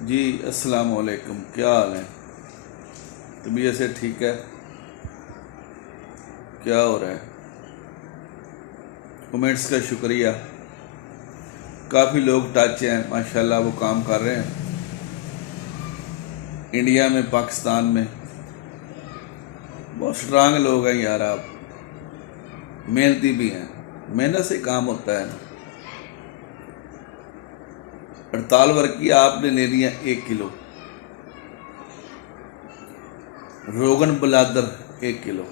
جی السلام علیکم، کیا حال ہے؟ طبیعت سے ٹھیک ہے؟ کیا ہو رہا ہے؟ کمنٹس کا شکریہ، کافی لوگ ٹچ ہیں ماشاءاللہ، وہ کام کر رہے ہیں انڈیا میں، پاکستان میں، بہت سٹرانگ لوگ ہیں یار، آپ محنتی بھی ہیں، محنت سے کام ہوتا ہے نا۔ 48 ورقیہ آپ نے لے لیا 1 کلو، روغن بلادر 1 کلو،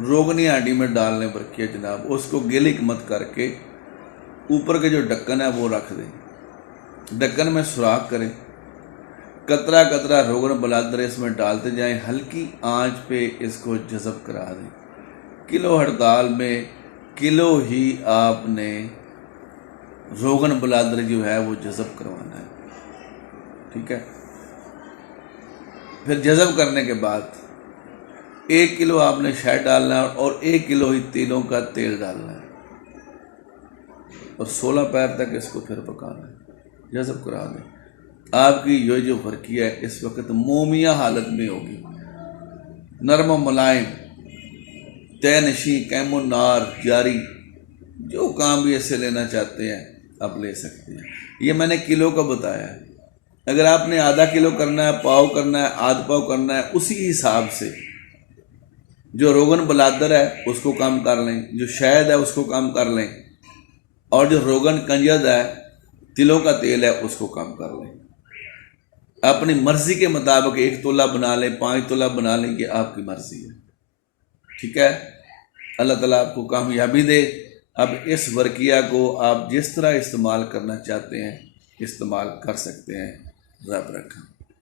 روغنی ہانڈی میں ڈالنے ورقیہ جناب، اس کو گلک مت کر کے اوپر کے جو ڈھکن ہے وہ رکھ دیں، ڈھکن میں سوراخ کریں، قطرہ قطرہ روغن بلادر اس میں ڈالتے جائیں، ہلکی آنچ پہ اس کو جذب کرا دیں۔ کلو 48 میں کلو ہی آپ نے روغن بلادر جو ہے وہ جذب کروانا ہے، ٹھیک ہے؟ پھر جذب کرنے کے بعد 1 کلو آپ نے شہد ڈالنا ہے اور 1 کلو ہی تیلوں کا تیل ڈالنا ہے، اور 16 پیر تک اس کو پھر پکانا ہے، جذب کرا دیں۔ آپ کی یہ جو ورقیہ ہے اس وقت مومیہ حالت میں ہوگی، نرم و ملائم، طے نشیں، قیم النار جاری، جو کام بھی ایسے لینا چاہتے ہیں آپ لے سکتے ہیں۔ یہ میں نے کلو کا بتایا ہے، اگر آپ نے آدھا کلو کرنا ہے، پاؤ کرنا ہے، آدھ پاؤ کرنا ہے، اسی حساب سے جو روغن بلادر ہے اس کو کم کر لیں، جو شہد ہے اس کو کم کر لیں، اور جو روغن کنجد ہے، تلوں کا تیل ہے، اس کو کم کر لیں۔ اپنی مرضی کے مطابق 1 تولہ بنا لیں، 5 تولہ بنا لیں، یہ آپ کی مرضی ہے، ٹھیک ہے؟ اللہ تعالیٰ آپ کو کامیابی دے۔ اب اس ورقیہ کو آپ جس طرح استعمال کرنا چاہتے ہیں استعمال کر سکتے ہیں۔ رب رکھا۔